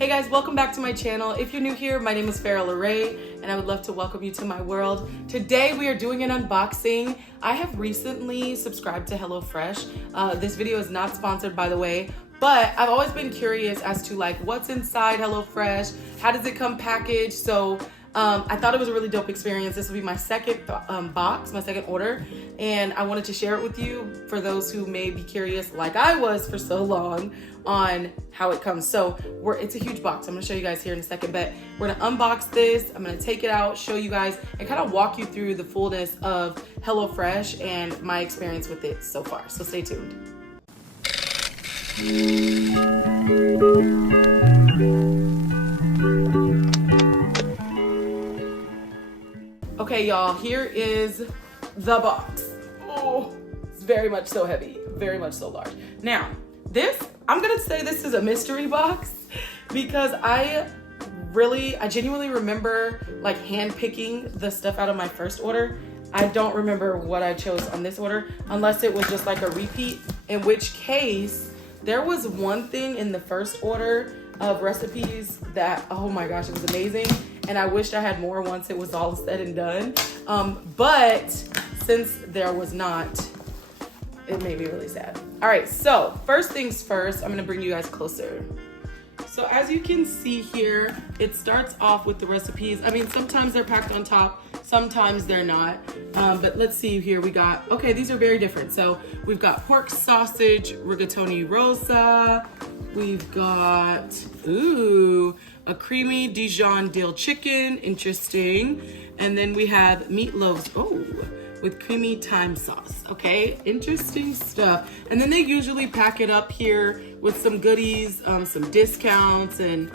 Hey guys, welcome back to my channel. If you're new here, my name is Farrah, and I would love to welcome you to my world. Today we are doing an unboxing. I have recently subscribed to HelloFresh. This video is not sponsored, by the way, but I've always been curious as to like what's inside HelloFresh, how does it come packaged? So I thought it was a really dope experience. This will be my second box, my second order, and I wanted to share it with you for those who may be curious, like I was for so long, on how it comes. So it's a huge box. I'm gonna show you guys here in a second, but we're gonna unbox this. I'm gonna take it out, show you guys, and kind of walk you through the fullness of HelloFresh and my experience with it so far. So stay tuned. Okay, y'all, here is the box. Oh, it's very much so heavy, very much so large. Now, I'm gonna say this is a mystery box because I genuinely remember like hand picking the stuff out of my first order. I don't remember what I chose on this order unless it was just like a repeat, in which case there was one thing in the first order of recipes that, oh my gosh, it was amazing. And I wished I had more once it was all said and done. But since there was not, it made me really sad. All right, so first things first, I'm gonna bring you guys closer. So as you can see here, it starts off with the recipes. I mean, sometimes they're packed on top, sometimes they're not. But let's see here, okay, these are very different. So we've got pork sausage, rigatoni rosa. We've got, a creamy Dijon dill chicken, interesting. And then we have meatloaves, with creamy thyme sauce, okay? Interesting stuff. And then they usually pack it up here with some goodies, some discounts, and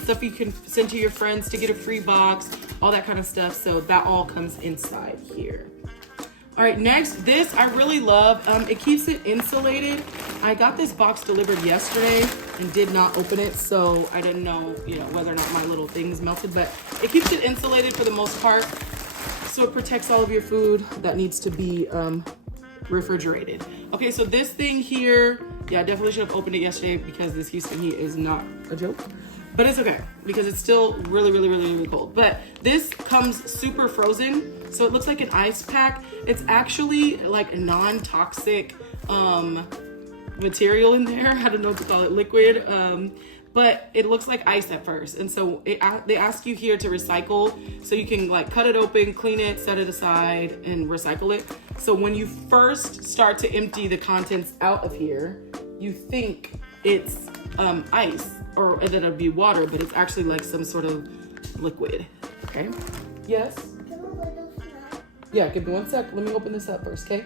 stuff you can send to your friends to get a free box, all that kind of stuff. So that all comes inside here. All right, next, this I really love. It keeps it insulated. I got this box delivered yesterday and did not open it, so I didn't know, whether or not my little things melted, but it keeps it insulated for the most part, so it protects all of your food that needs to be refrigerated. Okay, so this thing here, yeah, I definitely should have opened it yesterday because this Houston heat is not a joke. But it's okay because it's still really cold. But this comes super frozen, so it looks like an ice pack. It's actually like non-toxic material in there. I don't know what to call it, liquid. But it looks like ice at first. And so they ask you here to recycle, so you can like cut it open, clean it, set it aside, and recycle it. So when you first start to empty the contents out of here, you think it's ice, or that it'd be water, but it's actually like some sort of liquid. Okay? Yes? Yeah, give me 1 sec. Let me open this up first, okay?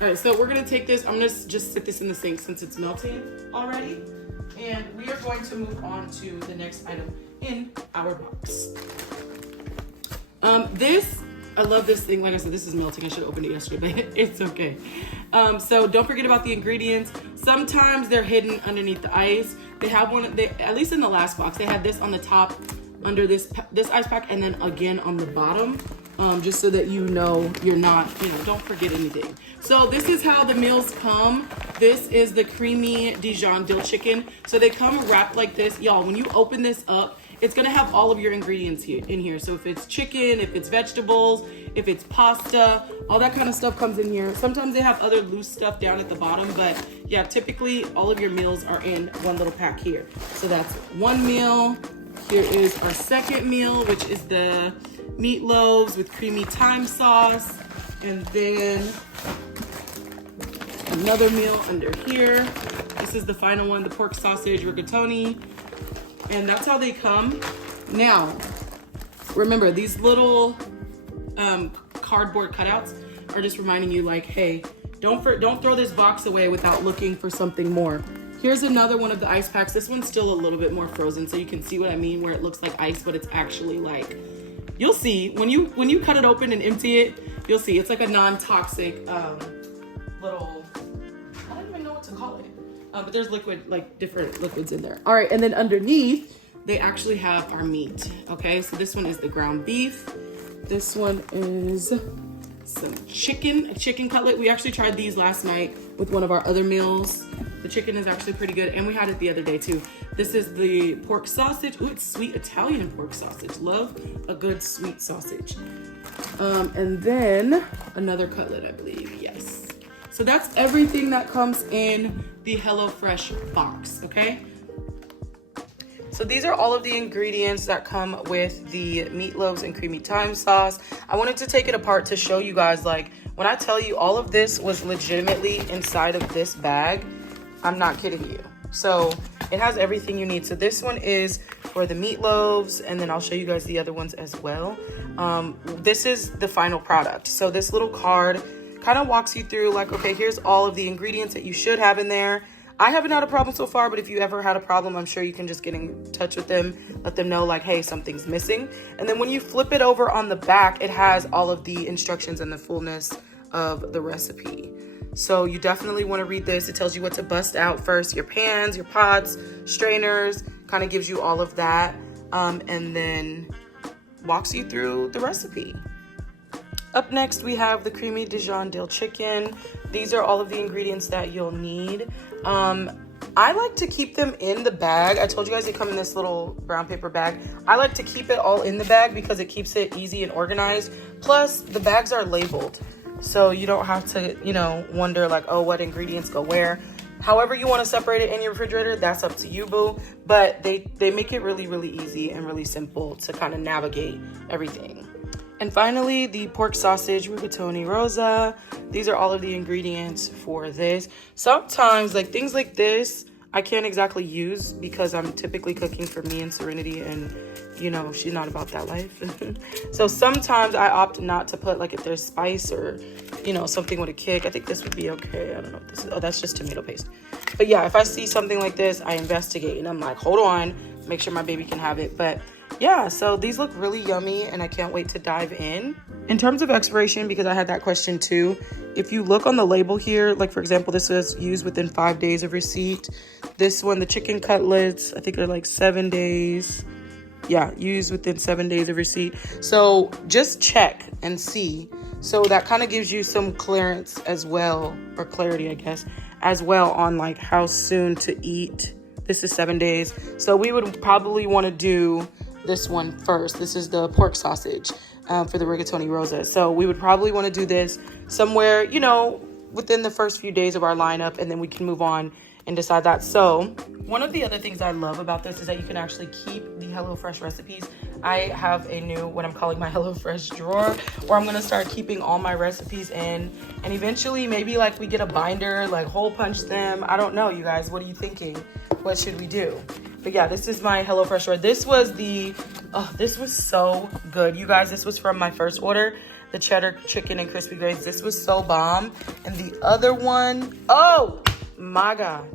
All right, so we're gonna take this. I'm gonna just sit this in the sink since it's melting already. And we are going to move on to the next item in our box. I love this thing. Like I said, this is melting. I should have opened it yesterday, but it's okay. So don't forget about the ingredients. Sometimes they're hidden underneath the ice. They have one, at least in the last box, they had this on the top under this ice pack, and then again on the bottom, just so that you're not, don't forget anything. So this is how the meals come. This is the creamy Dijon dill chicken. So they come wrapped like this. Y'all, when you open this up, it's gonna have all of your ingredients in here. So if it's chicken, if it's vegetables, if it's pasta, all that kind of stuff comes in here. Sometimes they have other loose stuff down at the bottom, but yeah, typically all of your meals are in one little pack here. So that's one meal. Here is our second meal, which is the meatloaves with creamy thyme sauce. And then another meal under here. This is the final one, the pork sausage rigatoni. And that's how they come. Now, remember, these little cardboard cutouts are just reminding you like, hey, don't throw this box away without looking for something more. Here's another one of the ice packs. This one's still a little bit more frozen, so you can see what I mean, where it looks like ice, but it's actually like, you'll see when you cut it open and empty it, you'll see it's like a non-toxic little, I don't even know what to call it. But there's different liquids in there. All right, and then underneath, they actually have our meat. Okay, so this one is the ground beef. This one is some chicken, a chicken cutlet. We actually tried these last night with one of our other meals. The chicken is actually pretty good, and we had it the other day too. This is the pork sausage. Ooh, it's sweet Italian pork sausage. Love a good sweet sausage. And then another cutlet, I believe. Yes. So that's everything that comes in the HelloFresh box, okay? So these are all of the ingredients that come with the meatloaves and creamy thyme sauce. I wanted to take it apart to show you guys, like, when I tell you all of this was legitimately inside of this bag, I'm not kidding you. So it has everything you need. So this one is for the meatloaves, and then I'll show you guys the other ones as well. This is the final product. So this little card kind of walks you through, like, okay, here's all of the ingredients that you should have in there. I haven't had a problem so far, but if you ever had a problem, I'm sure you can just get in touch with them, let them know, like, hey, something's missing. And then when you flip it over on the back, it has all of the instructions and the fullness of the recipe. So you definitely want to read this. It tells you what to bust out first, your pans, your pots, strainers, kind of gives you all of that, and then walks you through the recipe. Up next, we have the creamy Dijon dill chicken. These are all of the ingredients that you'll need. I like to keep them in the bag. I told you guys they come in this little brown paper bag. I like to keep it all in the bag because it keeps it easy and organized. Plus, the bags are labeled, so you don't have to, you know, wonder like, oh, what ingredients go where. However you want to separate it in your refrigerator, that's up to you, boo. But they make it really, really easy and really simple to kind of navigate everything. And finally, the pork sausage rigatoni rosa. These are all of the ingredients for this. Sometimes, like, things like this, I can't exactly use because I'm typically cooking for me and Serenity, and, you know, she's not about that life. So sometimes I opt not to put, like, if there's spice or, you know, something with a kick. I think this would be okay. I don't know what this is. Oh, that's just tomato paste. But yeah, if I see something like this, I investigate, and I'm like, hold on, make sure my baby can have it. But yeah, so these look really yummy, and I can't wait to dive in. In terms of expiration, because I had that question too, if you look on the label here, like, for example, this says used within 5 days of receipt. This one, the chicken cutlets, I think they're like 7 days. Yeah, used within 7 days of receipt. So just check and see. So that kind of gives you some clearance as well, or clarity, I guess, as well on like how soon to eat. This is 7 days. So we would probably want to do this one first. This is the pork sausage for the rigatoni rosa. So we would probably want to do this somewhere, you know, within the first few days of our lineup, and then we can move on and decide that. So one of the other things I love about this is that you can actually keep the HelloFresh recipes. I have a new, what I'm calling my HelloFresh drawer, where I'm going to start keeping all my recipes in, and eventually maybe like we get a binder, like hole punch them. I don't know, you guys, what are you thinking? What should we do? But yeah, this is my HelloFresh drawer. This was this was so good. You guys, this was from my first order, the cheddar chicken and crispy grains. This was so bomb. And the other one, oh my God,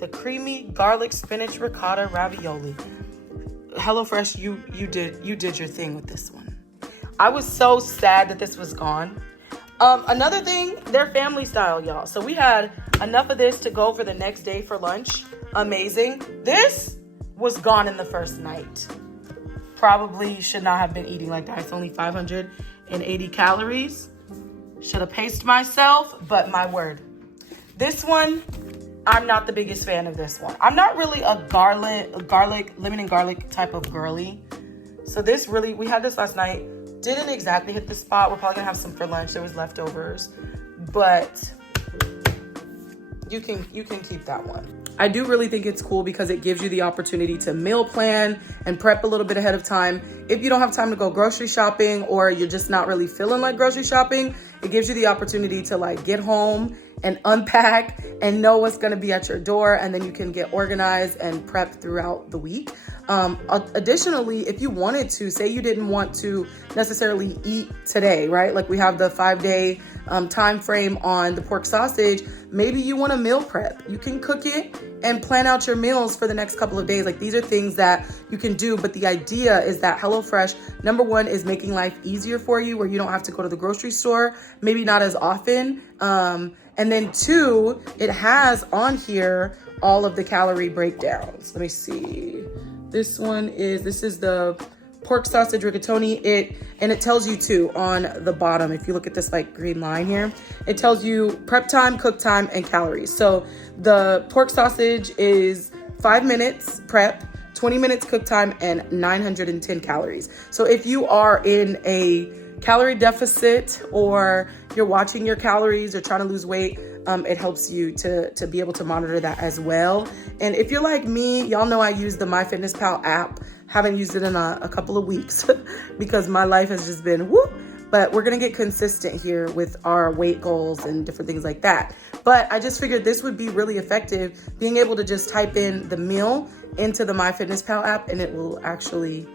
the creamy garlic spinach ricotta ravioli. HelloFresh, you did your thing with this one. I was so sad that this was gone. Another thing, they're family style, y'all. So we had enough of this to go for the next day for lunch. Amazing. This was gone in the first night. Probably should not have been eating like that. It's only 580 calories. Should have paced myself, but my word. This one, I'm not the biggest fan of this one. I'm not really a lemon and garlic type of girly. So this really, we had this last night. Didn't exactly hit the spot. We're probably gonna have some for lunch. There was leftovers, but you can keep that one. I do really think it's cool because it gives you the opportunity to meal plan and prep a little bit ahead of time. If you don't have time to go grocery shopping, or you're just not really feeling like grocery shopping, it gives you the opportunity to like get home and unpack and know what's gonna be at your door, and then you can get organized and prep throughout the week. Additionally, if you wanted to, say you didn't want to necessarily eat today, right? Like we have the 5-day time frame on the pork sausage. Maybe you want to meal prep. You can cook it and plan out your meals for the next couple of days. Like, these are things that you can do, but the idea is that HelloFresh, number one, is making life easier for you, where you don't have to go to the grocery store, maybe not as often. And then two, it has on here all of the calorie breakdowns. Let me see. This is the pork sausage rigatoni. It tells you too on the bottom, if you look at this like green line here, it tells you prep time, cook time, and calories. So the pork sausage is 5 minutes prep, 20 minutes cook time, and 910 calories. So if you are in a calorie deficit or you're watching your calories or trying to lose weight, it helps you to be able to monitor that as well. And if you're like me, y'all know I use the MyFitnessPal app. Haven't used it in a couple of weeks because my life has just been whoop. But we're gonna get consistent here with our weight goals and different things like that. But I just figured this would be really effective, being able to just type in the meal into the MyFitnessPal app and it will actually,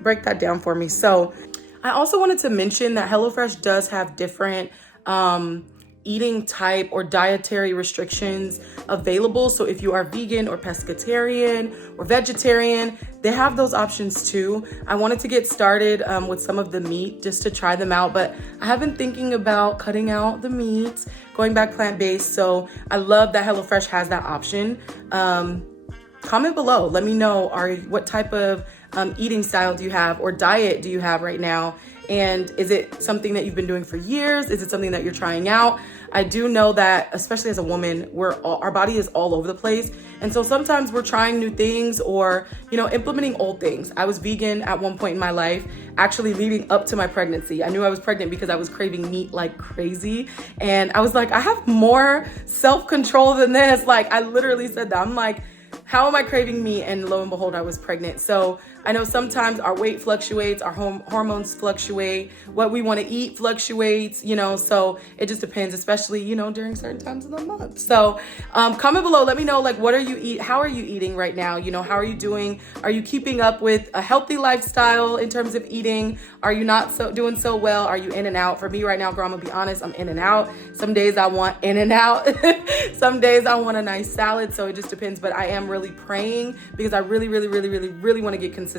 break that down for me. So I also wanted to mention that HelloFresh does have different eating type or dietary restrictions available. So if you are vegan or pescatarian or vegetarian, they have those options too. I wanted to get started with some of the meat just to try them out, but I have been thinking about cutting out the meat, going back plant-based. So I love that HelloFresh has that option. Comment below, let me know what type of eating style do you have or diet do you have right now? And is it something that you've been doing for years? Is it something that you're trying out? I do know that, especially as a woman, our body is all over the place. And so sometimes we're trying new things or, implementing old things. I was vegan at one point in my life, actually leading up to my pregnancy. I knew I was pregnant because I was craving meat like crazy. And I was like, I have more self-control than this. Like, I literally said that. I'm like, how am I craving meat? And lo and behold, I was pregnant. So I know sometimes our weight fluctuates, our hormones fluctuate, what we want to eat fluctuates, so it just depends, especially, during certain times of the month. So comment below, let me know, what are you how are you eating right now? How are you doing? Are you keeping up with a healthy lifestyle in terms of eating? Are you not doing so well? Are you in and out? For me right now, girl, I'm gonna be honest, I'm in and out. Some days I want in and out. Some days I want a nice salad. So it just depends, but I am really praying because I really, really, really, really, really want to get consistent.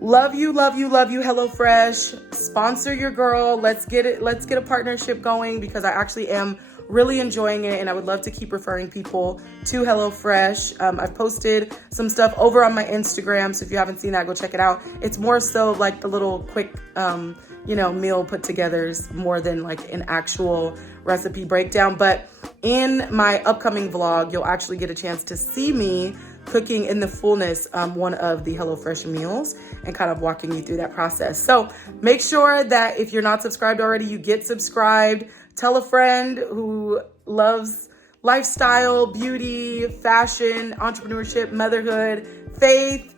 Love you, love you, love you, HelloFresh. Sponsor your girl. Let's get a partnership going because I actually am really enjoying it and I would love to keep referring people to HelloFresh. I've posted some stuff over on my Instagram, so if you haven't seen that, go check it out. It's more so like the little quick meal put togethers more than like an actual recipe breakdown. But in my upcoming vlog, you'll actually get a chance to see me cooking in the fullness one of the HelloFresh meals and kind of walking you through that process. So make sure that if you're not subscribed already, you get subscribed. Tell a friend who loves lifestyle, beauty, fashion, entrepreneurship, motherhood, faith,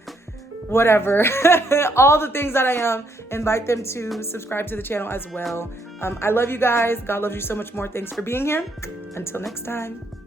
whatever, all the things that I am. Invite them to subscribe to the channel as well. I love you guys. God loves you so much more. Thanks for being here. Until next time.